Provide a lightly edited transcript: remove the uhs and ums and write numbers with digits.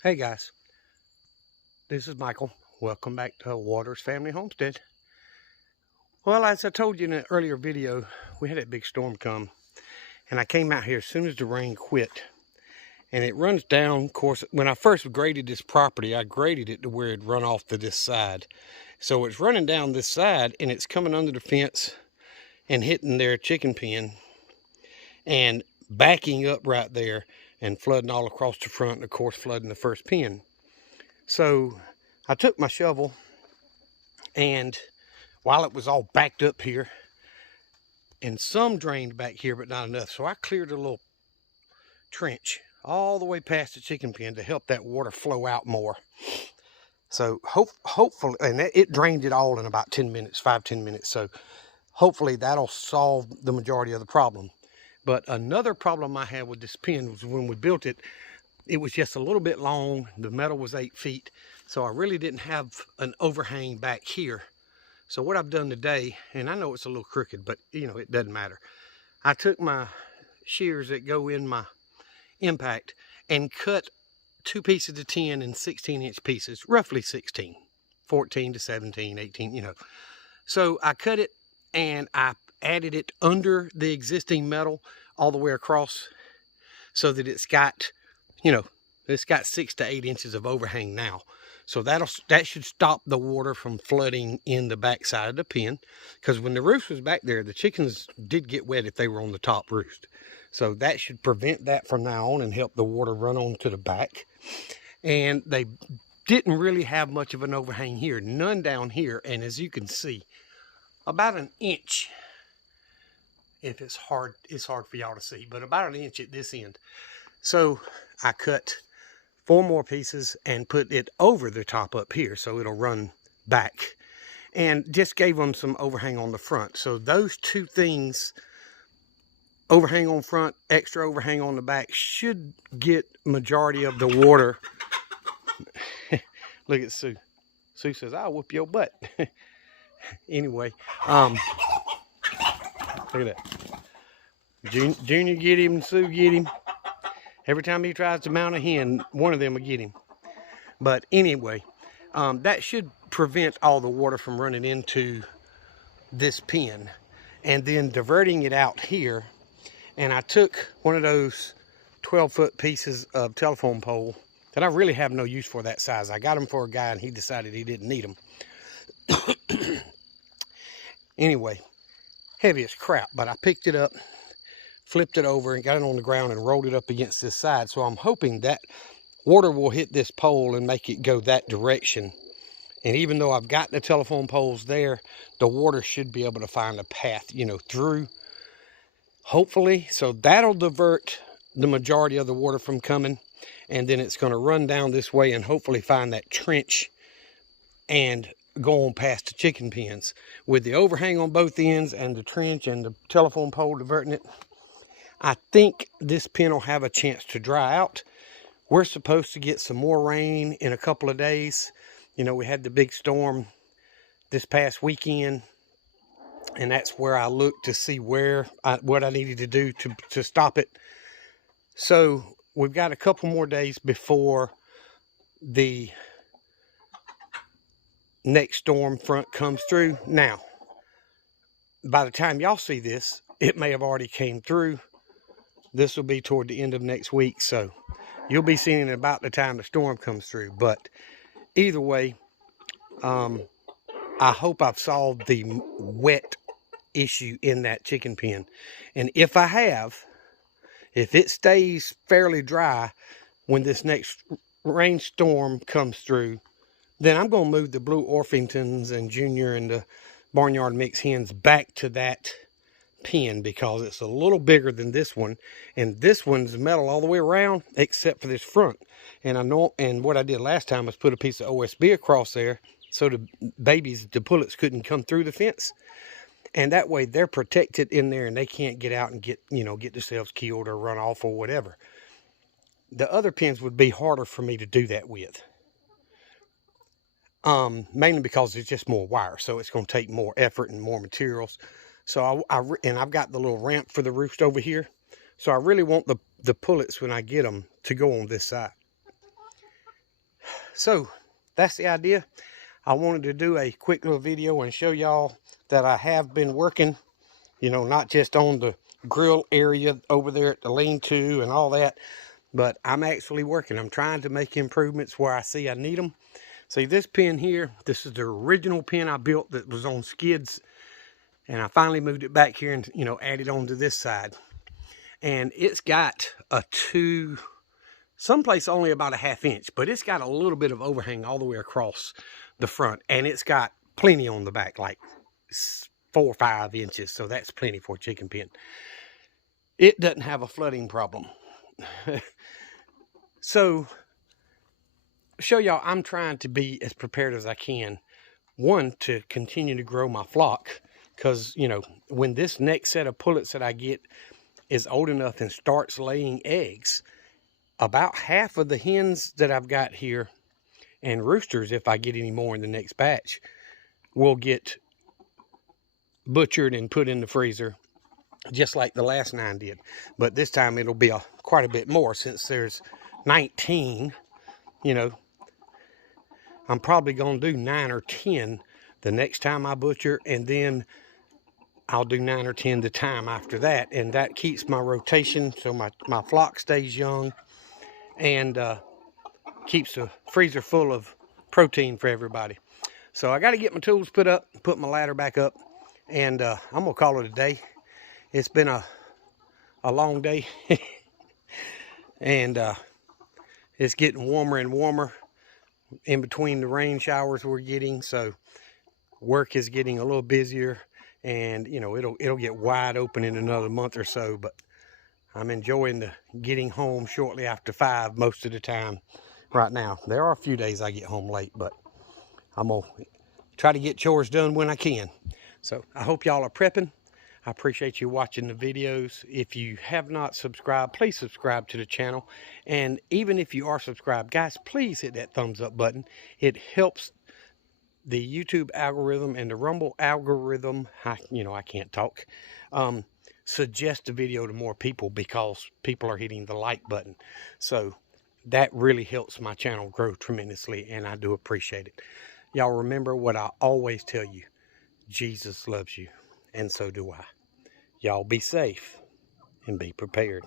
Hey guys, this is Michael. Welcome back to Waters Family Homestead. Well, as I told you in an earlier video, we had that big storm come, and I came out here as soon as the rain quit. And it runs down, of course, when I first graded this property, I graded it to where it'd run off to this side. So it's running down this side, and it's coming under the fence and hitting their chicken pen and backing up right there and flooding all across the front, and of course flooding the first pen. So I took my shovel, and while it was all backed up here, and some drained back here, but not enough, so I cleared a little trench all the way past the chicken pen to help that water flow out more. So hopefully, and it drained it all in about 10 minutes, 5-10 minutes. So hopefully that'll solve the majority of the problem. But another problem I had with this pen was when we built it, it was just a little bit long. The metal was 8 feet. So I really didn't have an overhang back here. So what I've done today, and I know it's a little crooked, but it doesn't matter. I took my shears that go in my impact and cut 2 pieces of 10 and 16-inch pieces, roughly 16, 14 to 17, 18, So I cut it and I added it under the existing metal all the way across so that it's got, it's got 6 to 8 inches of overhang now. So that should stop the water from flooding in the backside of the pen, because when the roost was back there, the chickens did get wet if they were on the top roost. So that should prevent that from now on and help the water run on to the back. And they didn't really have much of an overhang here, none down here. And as you can see, about an inch, if it's hard for y'all to see, but about an inch at this end. So I cut 4 more pieces and put it over the top up here so it'll run back, and just gave them some overhang on the front. So those 2 things, overhang on front, extra overhang on the back, should get majority of the water. Look at Sue. Sue says, "I'll whoop your butt." Anyway, look at that. Junior get him, Sue get him. Every time he tries to mount a hen, one of them will get him. But anyway, that should prevent all the water from running into this pen, and then diverting it out here. And I took one of those 12-foot pieces of telephone pole that I really have no use for that size. I got them for a guy and he decided he didn't need them. Anyway, heavy as crap, but I picked it up, flipped it over and got it on the ground and rolled it up against this side. So I'm hoping that water will hit this pole and make it go that direction. And even though I've got the telephone poles there, the water should be able to find a path, through, hopefully. So that'll divert the majority of the water from coming. And then it's going to run down this way and hopefully find that trench and go on past the chicken pens. With the overhang on both ends and the trench and the telephone pole diverting it, I think this pen will have a chance to dry out. We're supposed to get some more rain in a couple of days. We had the big storm this past weekend, and that's where I looked to see what I needed to do to stop it. So we've got a couple more days before the next storm front comes through. Now, by the time y'all see this, it may have already came through. This will be toward the end of next week, so you'll be seeing it about the time the storm comes through. But either way, I hope I've solved the wet issue in that chicken pen. And if I have, if it stays fairly dry when this next rainstorm comes through, then I'm going to move the blue Orpingtons and Junior and the barnyard mix hens back to that pen, because it's a little bigger than this one, and this one's metal all the way around except for this front. And what I did last time was put a piece of OSB across there so the pullets couldn't come through the fence, and that way they're protected in there and they can't get out and get themselves killed or run off or whatever. The other pens would be harder for me to do that with, mainly because it's just more wire, so it's going to take more effort and more materials. So I've got the little ramp for the roost over here. So I really want the pullets, when I get them, to go on this side. So that's the idea. I wanted to do a quick little video and show y'all that I have been working, you know, not just on the grill area over there at the lean-to and all that, but I'm actually working. I'm trying to make improvements where I see I need them. See, this pen here, this is the original pen I built that was on skids, and I finally moved it back here and, you know, added on to this side. And it's got a someplace only about a 1/2 inch, but it's got a little bit of overhang all the way across the front, and it's got plenty on the back, like 4 or 5 inches, so that's plenty for a chicken pen. It doesn't have a flooding problem. So show y'all, I'm trying to be as prepared as I can, one, to continue to grow my flock, because, you know, when this next set of pullets that I get is old enough and starts laying eggs, about half of the hens that I've got here, and roosters, if I get any more in the next batch, will get butchered and put in the freezer, just like the last 9 did. But this time it'll be quite a bit more, since there's 19, you know. I'm probably going to do 9 or 10 the next time I butcher, and then I'll do 9 or 10 the time after that, and that keeps my rotation, so my flock stays young, and keeps the freezer full of protein for everybody. So I got to get my tools put up, put my ladder back up, and I'm going to call it a day. It's been a long day, and it's getting warmer and warmer in between the rain showers we're getting, so work is getting a little busier, and, you know, it'll get wide open in another month or so, but I'm enjoying the getting home shortly after 5 most of the time right now. There are a few days I get home late, but I'm going to try to get chores done when I can. So I hope y'all are prepping. I appreciate you watching the videos. If you have not subscribed, please subscribe to the channel. And even if you are subscribed, guys, please hit that thumbs up button. It helps the YouTube algorithm and the Rumble algorithm, I can't talk, suggest the video to more people, because people are hitting the like button. So that really helps my channel grow tremendously, and I do appreciate it. Y'all remember what I always tell you: Jesus loves you, and so do I. Y'all be safe and be prepared.